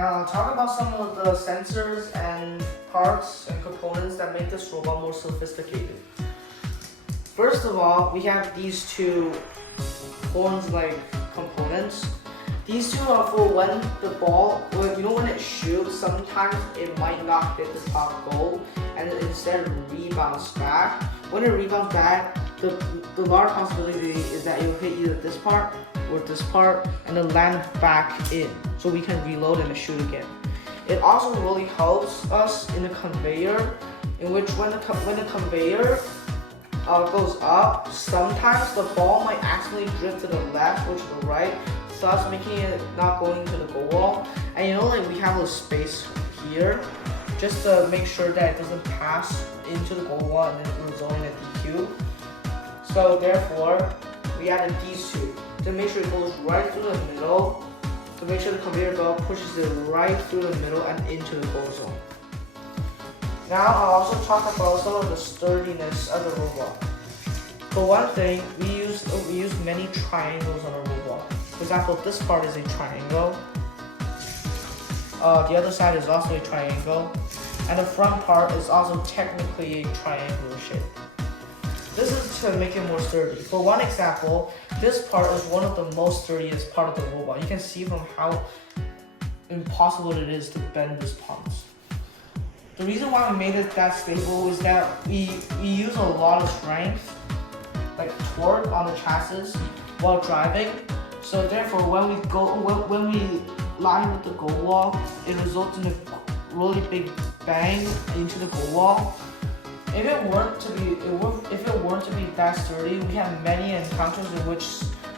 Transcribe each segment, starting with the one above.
Now I'll talk about some of the sensors and parts and components that make this robot more sophisticated. First of all, we have these two horns-like components. These two are for when the ball, when it shoots, sometimes it might not hit the top goal and it instead rebounds back. When it rebounds back, the large possibility is that it will hit either this part or this part and then land back in, so we can reload and shoot again. It also really helps us in the conveyor, in which when the conveyor goes up, sometimes the ball might accidentally drift to the left or to the right, thus making it not going to the goal wall. And we have a space here just to make sure that it doesn't pass into the goal wall and then result in a DQ. So therefore, we added these two to make sure it goes right through the middle, to make sure the conveyor belt pushes it right through the middle and into the goal zone. Now I'll also talk about some of the sturdiness of the robot. For one thing, we use many triangles on our robot. For example, this part is a triangle. The other side is also a triangle, and the front part is also technically a triangular shape. This is to make it more sturdy. For one example, this part is one of the most sturdiest part of the robot. You can see from how impossible it is to bend this part. The reason why we made it that stable is that we use a lot of strength, like torque on the chassis while driving. So therefore, when we line with the goal wall, it results in a really big bang into the goal wall. If it weren't to be that sturdy, we have many encounters in which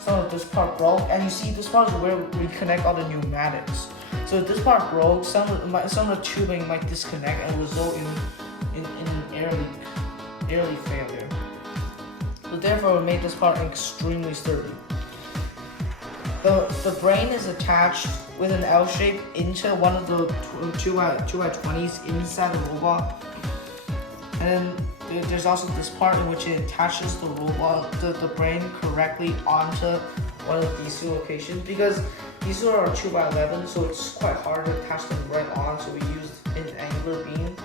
some of this part broke, and you see this part is where we connect all the pneumatics. So if this part broke, some of the tubing might disconnect and result in air leak failure. So therefore, we made this part extremely sturdy. The brain is attached with an L shape into one of the 2x20s inside the robot. And then there's also this part in which it attaches the robot, the brain correctly onto one of these two locations, because these two are 2x11, so it's quite hard to attach them right on, so we used an angular beam.